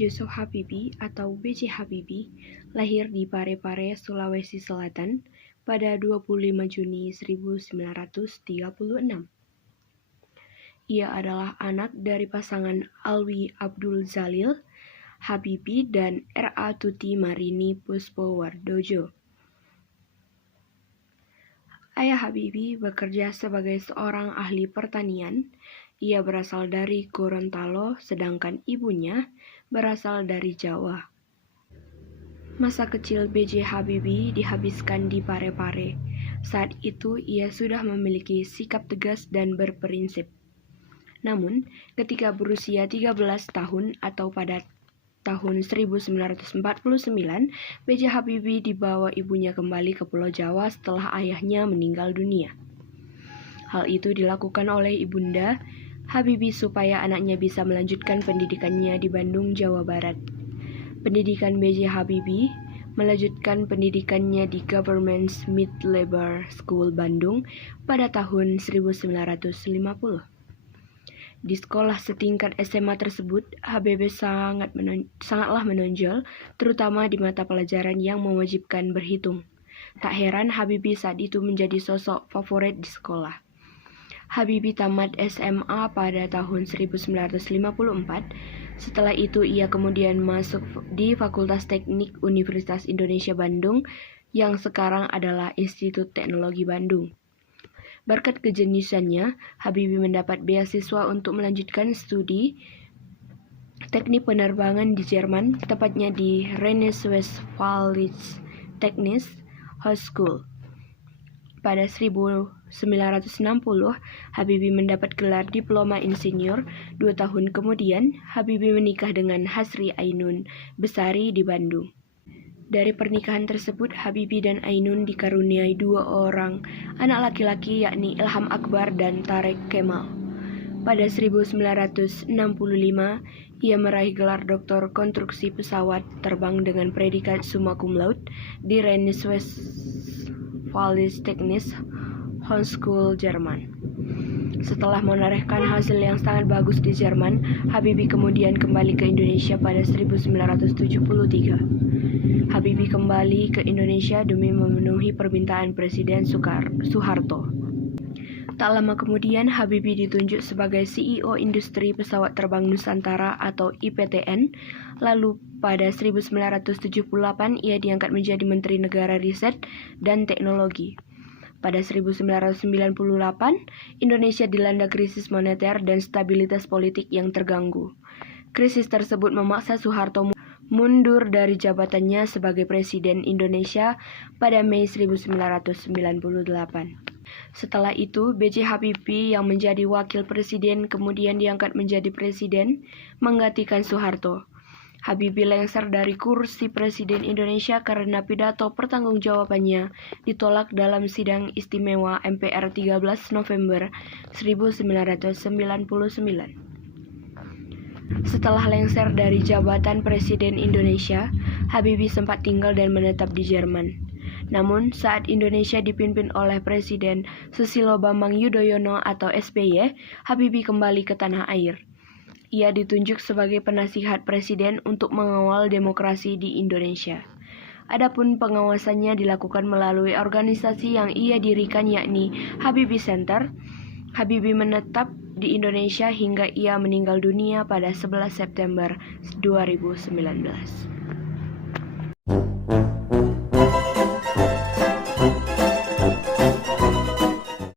Joseph Habibie atau B.J. Habibie lahir di Parepare, Sulawesi Selatan pada 25 Juni 1936. Ia adalah anak dari pasangan Alwi Abdul Zalil Habibie dan R.A. Tuti Marini Puspowardojo. Ayah Habibie bekerja sebagai seorang ahli pertanian. Ia berasal dari Gorontalo, sedangkan ibunya berasal dari Jawa. Masa kecil B.J. Habibie dihabiskan di Parepare. Saat itu ia sudah memiliki sikap tegas dan berprinsip. Namun, ketika berusia 13 tahun atau pada tahun 1949, B.J. Habibie dibawa ibunya kembali ke Pulau Jawa setelah ayahnya meninggal dunia. Hal itu dilakukan oleh ibunda Habibie supaya anaknya bisa melanjutkan pendidikannya di Bandung, Jawa Barat. Pendidikan B.J. Habibie melanjutkan pendidikannya di Government Smith Labor School Bandung pada tahun 1950. Di sekolah setingkat SMA tersebut, Habibie sangatlah menonjol, terutama di mata pelajaran yang mewajibkan berhitung. Tak heran Habibie saat itu menjadi sosok favorit di sekolah. Habibie tamat SMA pada tahun 1954. Setelah itu ia kemudian masuk di Fakultas Teknik Universitas Indonesia Bandung yang sekarang adalah Institut Teknologi Bandung. Berkat kejeniusannya, Habibie mendapat beasiswa untuk melanjutkan studi teknik penerbangan di Jerman, tepatnya di Rheinische-Westfälische Technische Hochschule. Pada 1960, Habibie mendapat gelar diploma insinyur. 2 tahun kemudian, Habibie menikah dengan Hasri Ainun Besari di Bandung. Dari pernikahan tersebut, Habibie dan Ainun dikaruniai 2 orang anak laki-laki, yakni Ilham Akbar dan Tareq Kemal. Pada 1965, ia meraih gelar doktor konstruksi pesawat terbang dengan predikat summa cum laude di Rheinische-Westfälische Technische Hochschule, Jerman. Setelah menorehkan hasil yang sangat bagus di Jerman, Habibie kemudian kembali ke Indonesia pada 1973. Habibie kembali ke Indonesia demi memenuhi permintaan Presiden Soeharto. Tak lama kemudian, Habibie ditunjuk sebagai CEO Industri Pesawat Terbang Nusantara atau IPTN. Lalu pada 1978 ia diangkat menjadi Menteri Negara Riset dan Teknologi. Pada 1998, Indonesia dilanda krisis moneter dan stabilitas politik yang terganggu. Krisis tersebut memaksa Soeharto mundur dari jabatannya sebagai Presiden Indonesia pada Mei 1998. Setelah itu, B.J. Habibie yang menjadi Wakil Presiden kemudian diangkat menjadi Presiden menggantikan Soeharto. Habibie lengser dari kursi Presiden Indonesia karena pidato pertanggungjawabannya ditolak dalam sidang istimewa MPR 13 November 1999. Setelah lengser dari jabatan Presiden Indonesia, Habibie sempat tinggal dan menetap di Jerman. Namun, saat Indonesia dipimpin oleh Presiden Susilo Bambang Yudhoyono atau SBY, Habibie kembali ke tanah air. Ia ditunjuk sebagai penasihat presiden untuk mengawal demokrasi di Indonesia. Adapun pengawasannya dilakukan melalui organisasi yang ia dirikan, yakni Habibie Center. Habibie menetap di Indonesia hingga ia meninggal dunia pada 11 September 2019.